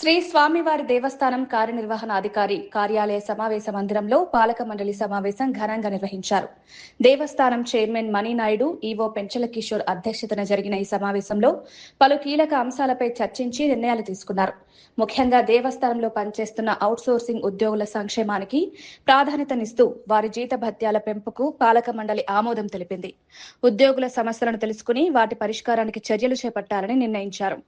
శ్రీ స్వామివారి దేవస్థానం కార్యనిర్వహణ అధికారి కార్యాలయ సమావేశ మందిరంలో పాలక మండలి సమావేశం ఘనంగా నిర్వహించారు. దేవస్థానం చైర్మన్ మణినాయుడు, ఈవో పెంచల కిషోర్ అధ్యక్షతన జరిగిన ఈ సమావేశంలో పలు కీలక అంశాలపై చర్చించి నిర్ణయాలు తీసుకున్నారు. ముఖ్యంగా దేవస్థానంలో పనిచేస్తున్న అవుట్సోర్సింగ్ ఉద్యోగుల సంక్షేమానికి ప్రాధాన్యతనిస్తూ వారి జీతభత్యాల పెంపుకు పాలక మండలి ఆమోదం తెలిపింది. ఉద్యోగుల సమస్యలను తెలుసుకుని వాటి పరిష్కారానికి చర్యలు చేపట్టాలని నిర్ణయించారు.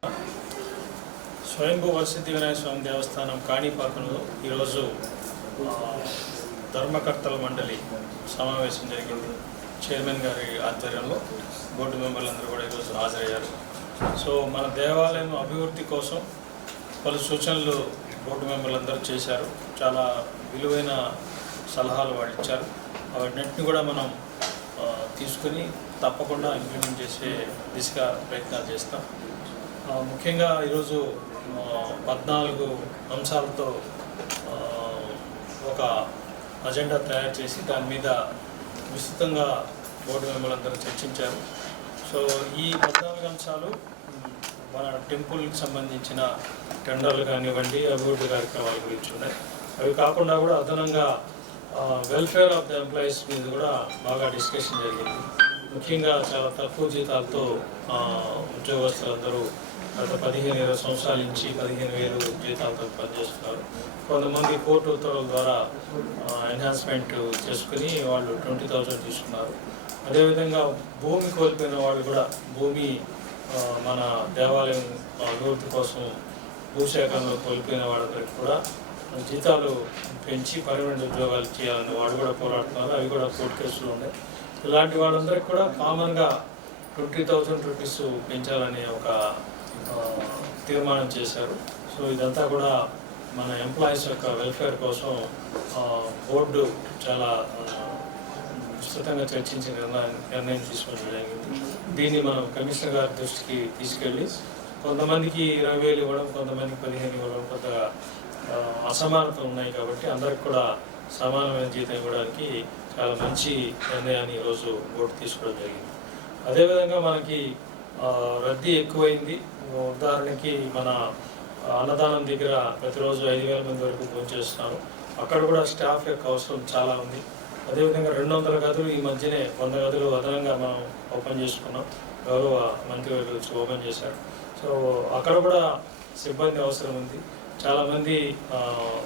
స్వయంభూ వరసిద్ధి వినాయక స్వామి దేవస్థానం కాణిపాకంలో ఈరోజు ధర్మకర్తల మండలి సమావేశం జరిగింది. చైర్మన్ గారి ఆధ్వర్యంలో బోర్డు మెంబర్లందరూ కూడా ఈరోజు హాజరయ్యారు. సో మన దేవాలయం అభివృద్ధి కోసం పలు సూచనలు బోర్డు మెంబర్లందరూ చేశారు. చాలా విలువైన సలహాలు వాళ్ళు ఇచ్చారు. వాటిని కూడా మనం తీసుకుని తప్పకుండా ఇంప్లిమెంట్ చేసే దిశగా ప్రయత్నాలు చేస్తాం. ముఖ్యంగా ఈరోజు 14 అంశాలతో ఒక అజెండా తయారు చేసి దాని మీద విస్తృతంగా బోర్డు మెంబర్లందరూ చర్చించారు. సో ఈ 14 అంశాలు మన టెంపుల్కి సంబంధించిన టెండర్లు కానివ్వండి, అభివృద్ధి కార్యక్రమాల గురించి ఉన్నాయి. అవి కాకుండా కూడా అదనంగా వెల్ఫేర్ ఆఫ్ ద ఎంప్లాయీస్ మీద కూడా బాగా డిస్కషన్ జరిగింది. ముఖ్యంగా చాలా తక్కువ జీతాలతో ఉద్యోగస్తులందరూ గత 15-20 సంవత్సరాల నుంచి 15,000 జీతాలతో పనిచేస్తున్నారు. కొంతమంది కోర్టు ఉత్తర్వుల ద్వారా ఎన్హాన్స్మెంట్ చేసుకుని వాళ్ళు 20,000 తీసుకున్నారు. అదేవిధంగా భూమి కోల్పోయిన వాళ్ళు కూడా భూమి మన దేవాలయం అభివృద్ధి కోసం భూసేకరణలో కోల్పోయిన వాళ్ళకి కూడా జీతాలు పెంచి పర్మనెంట్ ఉద్యోగాలు చేయాలని వాళ్ళు కూడా పోరాడుతున్నారు. అవి కూడా కోర్టు కేసులు ఉన్నాయి. ఇలాంటి వాళ్ళందరికీ కూడా కామన్గా 20,000 రూపీస్ పెంచాలని ఒక తీర్మానం చేశారు. సో ఇదంతా కూడా మన ఎంప్లాయీస్ యొక్క వెల్ఫేర్ కోసం బోర్డు చాలా విస్తృతంగా చర్చించి నిర్ణయం తీసుకోవడం జరిగింది. దీన్ని మనం కమిషనర్ గారి దృష్టికి తీసుకెళ్ళి కొంతమందికి 20,000 ఇవ్వడం, కొంతమందికి 15,000 ఇవ్వడం కొత్తగా అసమానతలు ఉన్నాయి. కాబట్టి అందరికి కూడా సమానమైన జీతం ఇవ్వడానికి చాలా మంచి నిర్ణయాన్ని ఈరోజు బోర్డు తీసుకోవడం జరిగింది. అదేవిధంగా మనకి రద్దీ ఎక్కువైంది. ఉదాహరణకి మన అన్నదానం దగ్గర ప్రతిరోజు 5,000 మంది వరకు భోంచేస్తున్నాము. అక్కడ కూడా స్టాఫ్ యొక్క అవసరం చాలా ఉంది. అదేవిధంగా 200 గదులు ఈ మధ్యనే 100 గదులు అదనంగా మనం ఓపెన్ చేసుకున్నాం. గౌరవ మంత్రివర్యులు వచ్చి ఓపెన్ చేశారు. సో అక్కడ కూడా సిబ్బంది అవసరం ఉంది. చాలామంది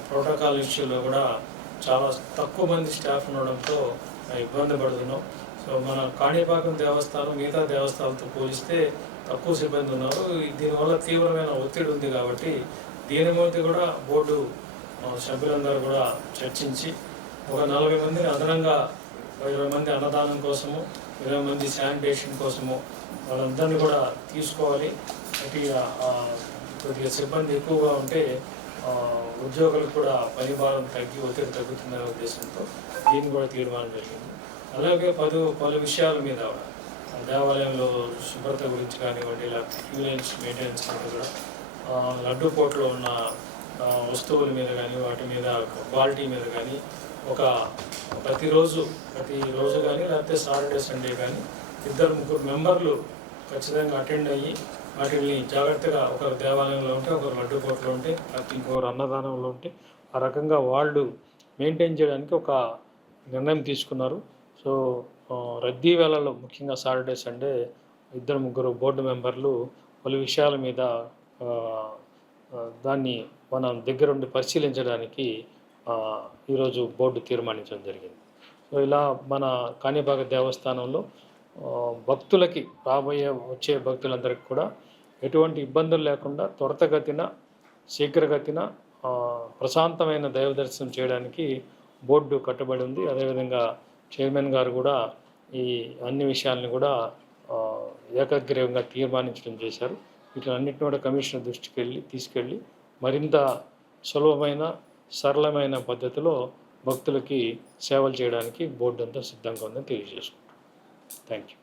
ప్రోటోకాల్ ఇష్యూలో కూడా చాలా తక్కువ మంది స్టాఫ్ ఉండడంతో ఇబ్బంది పడుతున్నాం. సో మన కాణిపాకం దేవస్థానం మిగతా దేవస్థానాలతో పోలిస్తే తక్కువ సిబ్బంది ఉన్నారు. దీనివల్ల తీవ్రమైన ఒత్తిడి ఉంది. కాబట్టి దీని మీద కూడా బోర్డు సభ్యులందరూ కూడా చర్చించి ఒక 40 మందిని అదనంగా 20 మంది అన్నదానం కోసము, 20 మంది శానిటేషన్ కోసము వాళ్ళందరినీ కూడా తీసుకోవాలి. కొద్దిగా సిబ్బంది ఎక్కువగా ఉంటే ఉద్యోగులకు కూడా పని భారం తగ్గి ఒత్తిడి తగ్గుతుందనే ఉద్దేశంతో దీన్ని కూడా తీర్మానం జరిగింది. అలాగే పలు విషయాల మీద దేవాలయంలో శుభ్రత గురించి కానివ్వండి, ఇలా ఫ్యూలెన్స్ మెయింటెనెన్స్ మీద కూడా లడ్డూకోట్లో ఉన్న వస్తువుల మీద కానీ, వాటి మీద క్వాలిటీ మీద కానీ ప్రతిరోజు కానీ లేకపోతే సాటర్డే సండే కానీ 2-3 మెంబర్లు ఖచ్చితంగా అటెండ్ అయ్యి వాటిని జాగ్రత్తగా ఒకరు దేవాలయంలో ఉంటే, ఒకరు లడ్డూకోట్లో ఉంటే, ఇంకొకరు అన్నదానంలో ఉంటే ఆ రకంగా వాళ్ళు మెయింటైన్ చేయడానికి ఒక నిర్ణయం తీసుకున్నారు. సో రద్దీ వేళల్లో ముఖ్యంగా సాటర్డే సండే 2-3 బోర్డు మెంబర్లు పలు విషయాల మీద దాన్ని మనం దగ్గరుండి పరిశీలించడానికి ఈరోజు బోర్డు తీర్మానించడం జరిగింది. సో ఇలా మన కాణిపాక దేవస్థానంలో భక్తులకి వచ్చే భక్తులందరికీ కూడా ఎటువంటి ఇబ్బందులు లేకుండా త్వరితగతిన శీఘ్రగతిన ప్రశాంతమైన దైవ దర్శనం చేయడానికి బోర్డు కట్టుబడి ఉంది. అదేవిధంగా చైర్మన్ గారు కూడా ఈ అన్ని విషయాలను కూడా ఏకగ్రీవంగా తీర్మానించడం చేశారు. వీటన్నిటిని కూడా కమిషనర్ దృష్టికి తీసుకెళ్ళి మరింత సులభమైన సరళమైన పద్ధతిలో భక్తులకి సేవలు చేయడానికి బోర్డు అంతా సిద్ధంగా ఉందని తెలియజేసుకుంటాం. Thank you.